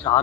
4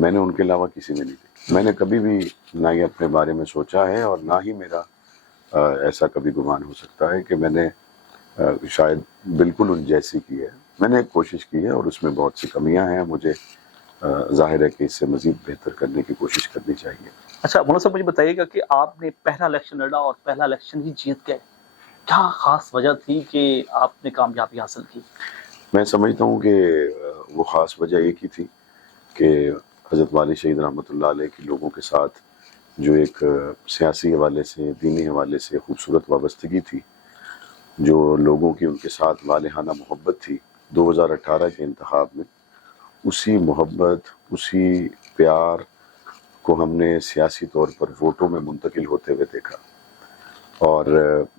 میں نے ان کے علاوہ کسی میں نہیں دیکھی. میں نے کبھی بھی نہ یہ اپنے بارے میں سوچا ہے اور نہ ہی میرا ایسا کبھی گمان ہو سکتا ہے کہ میں نے شاید بالکل ان جیسی کی ہے. میں نے ایک کوشش کی ہے اور اس میں بہت سی کمیاں ہیں. مجھے ظاہر ہے کہ اس سے مزید بہتر کرنے کی کوشش کرنی چاہیے. اچھا مولانا صاحب مجھے بتائیے گا کہ آپ نے پہلا الیکشن لڑا اور پہلا الیکشن ہی جیت گئے, کیا خاص وجہ تھی کہ آپ نے کامیابی حاصل کی؟ میں سمجھتا ہوں کہ وہ خاص وجہ ایک ہی تھی کہ حضرت والی شہید رحمۃ اللہ علیہ کے لوگوں کے ساتھ جو ایک سیاسی حوالے سے, دینی حوالے سے خوبصورت وابستگی تھی, جو لوگوں کی ان کے ساتھ والہانہ محبت تھی 2018 کے انتخاب میں, اسی محبت, اسی پیار کو ہم نے سیاسی طور پر ووٹوں میں منتقل ہوتے ہوئے دیکھا. اور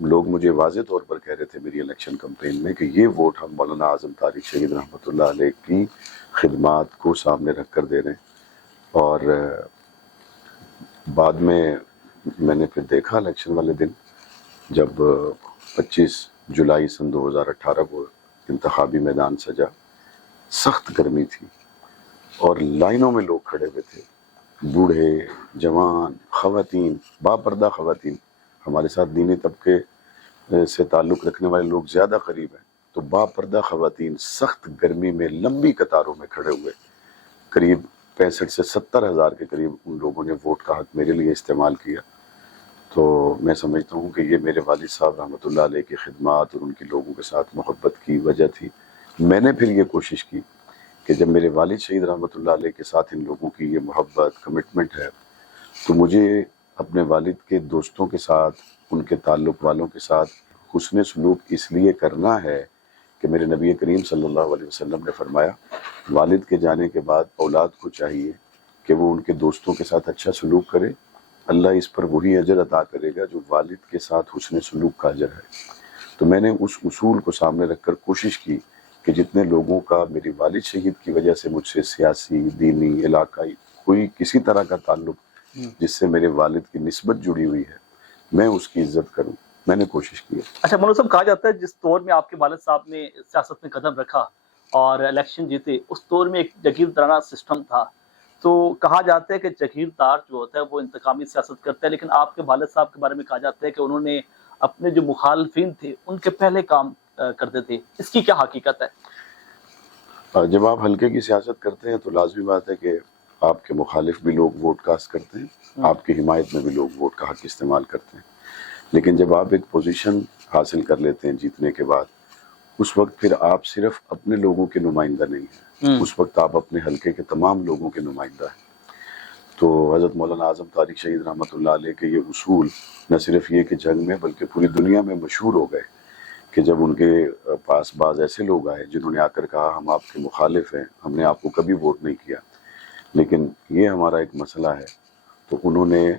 لوگ مجھے واضح طور پر کہہ رہے تھے میری الیکشن کمپین میں کہ یہ ووٹ ہم مولانا اعظم طارق شہید رحمۃ اللہ علیہ کی خدمات کو سامنے رکھ کر دے رہے ہیں. اور بعد میں نے پھر دیکھا الیکشن والے دن جب 25 جولائی سن 2018 کو انتخابی میدان سجا, سخت گرمی تھی اور لائنوں میں لوگ کھڑے ہوئے تھے, بوڑھے, جوان, خواتین, باپردہ خواتین. ہمارے ساتھ دینی طبقے سے تعلق رکھنے والے لوگ زیادہ قریب ہیں, تو باپردہ خواتین سخت گرمی میں لمبی قطاروں میں کھڑے ہوئے. قریب 65 سے 70 ہزار کے قریب ان لوگوں نے ووٹ کا حق میرے لیے استعمال کیا. تو میں سمجھتا ہوں کہ یہ میرے والد صاحب رحمۃ اللہ علیہ کی خدمات اور ان کے لوگوں کے ساتھ محبت کی وجہ تھی. میں نے پھر یہ کوشش کی کہ جب میرے والد شہید رحمۃ اللہ علیہ کے ساتھ ان لوگوں کی یہ محبت, کمٹمنٹ ہے, تو مجھے اپنے والد کے دوستوں کے ساتھ, ان کے تعلق والوں کے ساتھ حسن سلوک اس لیے کرنا ہے کہ میرے نبی کریم صلی اللہ علیہ وسلم نے فرمایا والد کے جانے کے بعد اولاد کو چاہیے کہ وہ ان کے دوستوں کے ساتھ اچھا سلوک کرے, اللہ اس پر وہی اجر عطا کرے گا جو والد کے ساتھ حسن سلوک کا اجر ہے. تو میں نے اس اصول کو سامنے رکھ کر کوشش کی کہ جتنے لوگوں کا میری والد شہید کی وجہ سے مجھ سے سیاسی, دینی, علاقائی کوئی کسی طرح کا تعلق جس سے میرے والد کی نسبت جڑی ہوئی ہے, میں اس کی عزت کروں. میں نے کوشش کی. اچھا مولانا صاحب کہا جاتا ہے جس دور میں آپ کے والد صاحب نے سیاست میں قدم رکھا اور الیکشن جیتے, اس دور میں ایک جگیردارانہ سسٹم تھا. تو کہا جاتا ہے کہ جگیردار جو ہوتا ہے وہ انتقامی سیاست کرتا ہے, لیکن آپ کے والد صاحب کے بارے میں کہا جاتا ہے کہ انہوں نے اپنے جو مخالفین تھے ان کے پہلے کام کرتے تھے. اس کی کیا حقیقت ہے؟ جب آپ حلقے کی سیاست کرتے ہیں تو لازمی بات ہے کہ آپ کے مخالف بھی لوگ ووٹ کاسٹ کرتے ہیں, آپ کی حمایت میں بھی لوگ ووٹ کا حق استعمال کرتے ہیں. لیکن جب آپ ایک پوزیشن حاصل کر لیتے ہیں جیتنے کے بعد, اس وقت پھر آپ صرف اپنے لوگوں کے نمائندہ نہیں ہیں, اس وقت آپ اپنے حلقے کے تمام لوگوں کے نمائندہ ہیں. تو حضرت مولانا اعظم طارق شہید رحمۃ اللہ علیہ کے یہ اصول نہ صرف یہ کہ جنگ میں بلکہ پوری دنیا میں مشہور ہو گئے کہ جب ان کے پاس بعض ایسے لوگ آئے جنہوں نے آ کر کہا ہم آپ کے مخالف ہیں, ہم نے آپ کو کبھی ووٹ نہیں کیا, لیکن یہ ہمارا ایک مسئلہ ہے, تو انہوں نے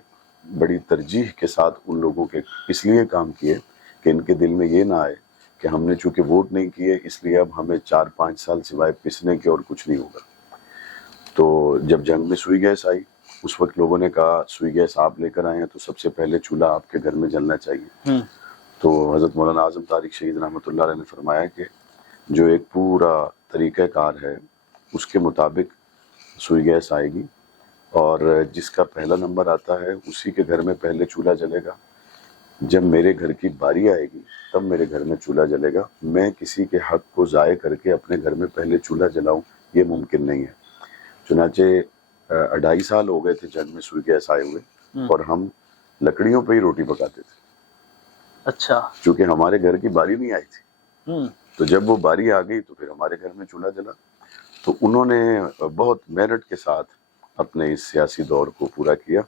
بڑی ترجیح کے ساتھ ان لوگوں کے اس لیے کام کیے کہ ان کے دل میں یہ نہ آئے کہ ہم نے چونکہ ووٹ نہیں کیے اس لیے اب ہمیں 4-5 سال سوائے پسنے کے اور کچھ نہیں ہوگا. تو جب جنگ میں سوئی گیس آئی, اس وقت لوگوں نے کہا سوئی گیس آپ لے کر آئے ہیں تو سب سے پہلے چولہا آپ کے گھر میں جلنا چاہیے. تو حضرت مولانا اعظم طارق شہید رحمۃ اللہ علیہ نے فرمایا کہ جو ایک پورا طریقہ کار ہے اس کے مطابق سوئی گیس آئے گی, اور جس کا پہلا نمبر آتا ہے اسی کے گھر میں پہلے چولہا جلے گا. جب میرے گھر کی باری آئے گی تب میرے گھر میں چولہا جلے گا. میں کسی کے حق کو ضائع کر کے اپنے گھر میں پہلے چولہا جلاؤں, یہ ممکن نہیں ہے. چنانچہ 2.5 سال ہو گئے تھے جنگ میں سوئی گیس آئے ہوئے, اور ہم لکڑیوں پہ ہی روٹی پکاتے تھے. اچھا, چونکہ ہمارے گھر کی باری نہیں آئی تھی, تو جب وہ باری آ گئی تو پھر ہمارے گھر میں چولہا جلا. تو انہوں نے بہت محنت کے ساتھ اپنے اس سیاسی دور کو پورا کیا,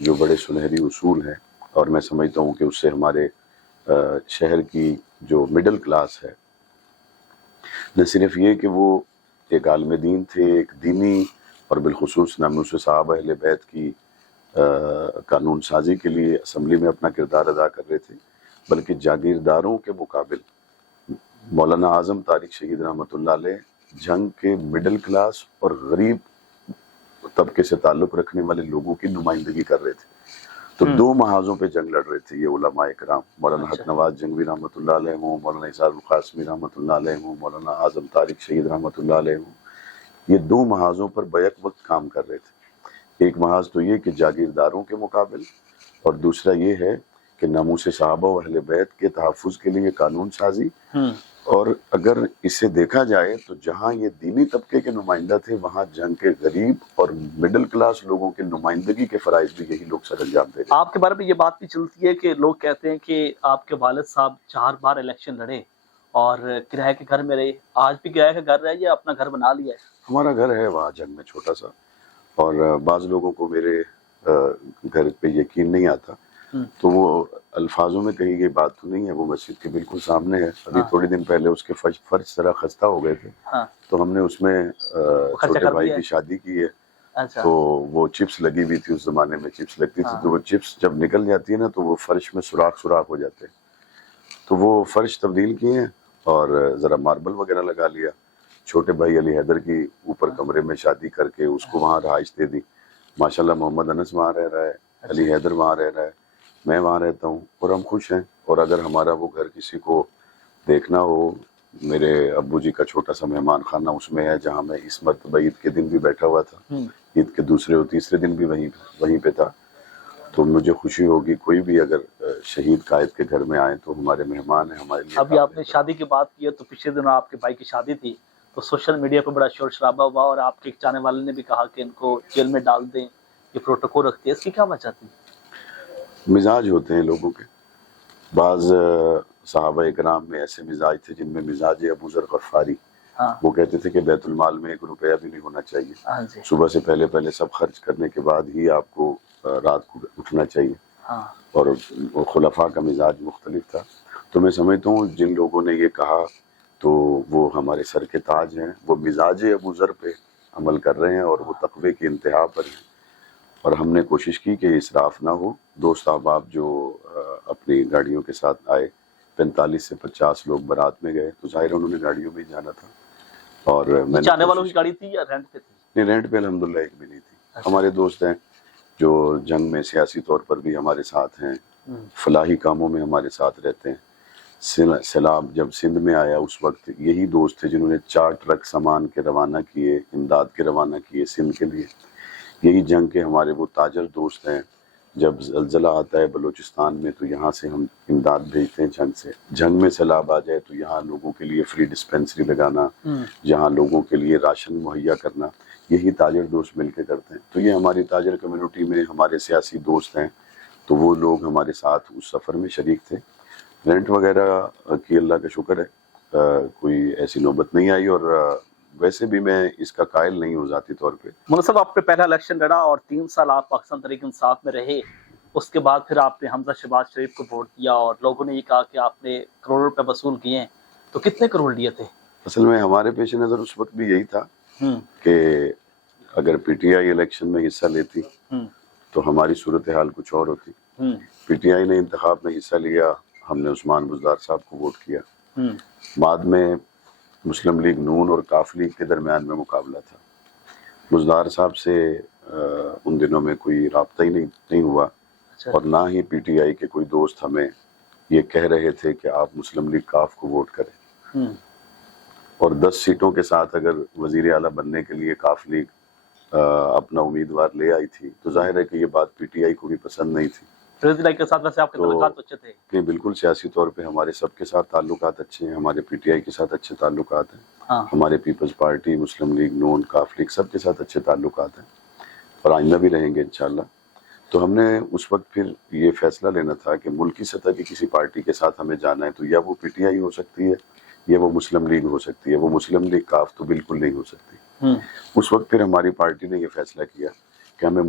جو بڑے سنہری اصول ہیں. اور میں سمجھتا ہوں کہ اس سے ہمارے شہر کی جو مڈل کلاس ہے, نہ صرف یہ کہ وہ ایک عالم دین تھے, ایک دینی اور بالخصوص ناموس صحابہ اہل بیت کی قانون سازی کے لیے اسمبلی میں اپنا کردار ادا کر رہے تھے, بلکہ جاگیرداروں کے مقابل مولانا اعظم طارق شہید رحمۃ اللہ علیہ جنگ کے مڈل کلاس اور غریب طبقے سے تعلق رکھنے والے لوگوں کی نمائندگی کر رہے تھے. تو 2 محاذوں پہ جنگ لڑ رہے تھے یہ علماء کرام, مولانا حق نواز جنگوی رحمۃ اللہ علیہ ہوں, مولانا اظہار القاسمی رحمۃ اللہ علیہ ہوں, مولانا اعظم طارق شہید رحمۃ اللہ علیہ ہوں. یہ دو محاذوں پر بیک وقت کام کر رہے تھے. ایک محاذ تو یہ کہ جاگیرداروں کے مقابل، اور دوسرا یہ ہے کہ ناموس صحابہ و اہل بیت کے تحفظ کے لیے قانون سازی. اور اگر اسے دیکھا جائے تو جہاں یہ دینی طبقے کے نمائندہ تھے، وہاں جنگ کے غریب اور مڈل کلاس لوگوں کے نمائندگی کے فرائض بھی یہی لوگ سر انجام دے رہے ہیں. آپ کے بارے میں یہ بات بھی چلتی ہے کہ لوگ کہتے ہیں کہ آپ کے والد صاحب 4 بار الیکشن لڑے اور کرائے کے گھر میں رہے. آج بھی کرائے کا گھر رہے یا اپنا گھر بنا لیا ہے؟ ہمارا گھر ہے وہاں جنگ میں چھوٹا سا، اور بعض لوگوں کو میرے گھر پہ یقین نہیں آتا، تو وہ الفاظوں میں کہی گئی بات تو نہیں ہے، وہ مسجد کے بالکل سامنے ہے. ابھی تھوڑے دن پہلے اس کے فرش ذرا خستہ ہو گئے تھے، تو ہم نے اس میں چھوٹے بھائی کی شادی کی ہے. تو وہ چپس لگی ہوئی تھی، اس زمانے میں چپس لگتی تھی، تو وہ چپس جب نکل جاتی ہے نا تو وہ فرش میں سوراخ ہو جاتے ہیں. تو وہ فرش تبدیل کیے ہیں اور ذرا ماربل وغیرہ لگا لیا. چھوٹے بھائی علی حیدر کی اوپر کمرے میں شادی کر کے اس کو وہاں رہائش دے دی. ماشاءاللہ محمد انس وہاں رہ رہا ہے، علی حیدر وہاں رہ رہا ہے، میں وہاں رہتا ہوں، اور ہم خوش ہیں. اور اگر ہمارا وہ گھر کسی کو دیکھنا ہو، میرے ابو جی کا چھوٹا سا مہمان خانہ اس میں ہے، جہاں میں اس مرتبہ عید کے دن بھی بیٹھا ہوا تھا، عید کے دوسرے اور تیسرے دن بھی وہیں پہ تھا. تو مجھے خوشی ہوگی کوئی بھی اگر شہید قائد کے گھر میں آئے تو ہمارے مہمان ہیں، ہمارے لیے. ابھی آپ نے شادی کی بات کی ہے تو پچھلے دنوں آپ کے بھائی کی شادی تھی، تو سوشل میڈیا پہ بڑا شور شرابہ ہوا اور آپ کے ایک جانے والے نے بھی کہا کہ ان کو جیل میں ڈال دیں، یہ پروٹوکول رکھتی ہے. اس کی کیا وجہ تھی؟ مزاج ہوتے ہیں لوگوں کے. بعض صحابہ اکرام میں ایسے مزاج تھے جن میں مزاج ابو ذر غفاری، وہ کہتے تھے کہ بیت المال میں 1 روپیہ بھی نہیں ہونا چاہیے، صبح سے پہلے سب خرچ کرنے کے بعد ہی آپ کو رات کو اٹھنا چاہیے. اور خلفاء کا مزاج مختلف تھا. تو میں سمجھتا ہوں جن لوگوں نے یہ کہا تو وہ ہمارے سر کے تاج ہیں، وہ مزاج ابو ذر پہ عمل کر رہے ہیں اور وہ تقوی کی انتہا پر ہیں. اور ہم نے کوشش کی کہ اسراف نہ ہو. دوست احباب جو اپنی گاڑیوں کے ساتھ آئے، 45 سے 50 لوگ بارات میں گئے، تو ظاہر انہوں نے گاڑیوں میں ہی جانا تھا. اور میں جانے والوں کی گاڑی تھی یا رینٹ پہ تھی؟ نہیں، رینٹ پہ الحمدللہ ایک بھی نہیں تھی. ہمارے دوست ہیں جو جنگ میں سیاسی طور پر بھی ہمارے ساتھ ہیں، فلاحی کاموں میں ہمارے ساتھ رہتے ہیں. سیلاب جب سندھ میں آیا اس وقت یہی دوست تھے جنہوں نے 4 ٹرک سامان کے روانہ کیے، امداد کے روانہ کیے سندھ کے لیے. یہی جنگ کے ہمارے وہ تاجر دوست ہیں. جب زلزلہ آتا ہے بلوچستان میں تو یہاں سے ہم امداد بھیجتے ہیں. جنگ میں سیلاب آ جائے تو یہاں لوگوں کے لیے فری ڈسپینسری لگانا، جہاں لوگوں کے لیے راشن مہیا کرنا، یہی تاجر دوست مل کے کرتے ہیں. تو یہ ہماری تاجر کمیونٹی میں ہمارے سیاسی دوست ہیں، تو وہ لوگ ہمارے ساتھ اس سفر میں شریک تھے. رینٹ وغیرہ کی اللہ کا شکر ہے کوئی ایسی نوبت نہیں آئی، اور ویسے بھی میں اس کا قائل نہیں ہوں ذاتی طور پہ. مولوی صاحب، آپ نے پہلا الیکشن لڑا اور 3 سال آپ پاکستان تحریک انصاف میں رہے. اس کے بعد پھر آپ نے حمزہ شہباز شریف کو ووٹ دیا اور لوگوں نے یہ کہا کہ آپ نے کروڑ روپے وصول کیے ہیں. تو کتنے کروڑ لیے تھے؟ اصل میں ہمارے پیش نظر اس وقت بھی یہی تھا کہ اگر پی ٹی آئی الیکشن میں حصہ لیتی تو ہماری صورتحال کچھ اور ہوتی. پی ٹی آئی نے انتخاب میں حصہ لیا، ہم نے عثمان بزدار صاحب کو ووٹ کیا. بعد میں مسلم لیگ نون اور کاف لیگ کے درمیان میں مقابلہ تھا. بزدار صاحب سے ان دنوں میں کوئی رابطہ ہی نہیں ہوا، اور نہ ہی پی ٹی آئی کے کوئی دوست ہمیں یہ کہہ رہے تھے کہ آپ مسلم لیگ کاف کو ووٹ کریں. اور 10 سیٹوں کے ساتھ اگر وزیر اعلیٰ بننے کے لیے کاف لیگ اپنا امیدوار لے آئی تھی تو ظاہر ہے کہ یہ بات پی ٹی آئی کو بھی پسند نہیں تھی. کے ساتھ ویسے آپ کے تعلقات اچھے تھے؟ نہیں، بالکل سیاسی طور پہ ہمارے سب کے ساتھ تعلقات اچھے ہیں. ہمارے پی ٹی آئی کے ساتھ اچھے تعلقات ہیں، ہمارے پیپلز پارٹی، مسلم لیگ نون، کاف لیگ سب کے ساتھ اچھے تعلقات ہیں، اور آئندہ بھی رہیں گے انشاءاللہ. تو ہم نے اس وقت پھر یہ فیصلہ لینا تھا کہ ملکی سطح کی کسی پارٹی کے ساتھ ہمیں جانا ہے تو یا وہ پی ٹی آئی ہو سکتی ہے یا وہ مسلم لیگ ہو سکتی ہے. وہ مسلم لیگ کاف تو بالکل نہیں ہو سکتی. اس وقت پھر ہماری پارٹی نے یہ فیصلہ کیا کہ ہمیں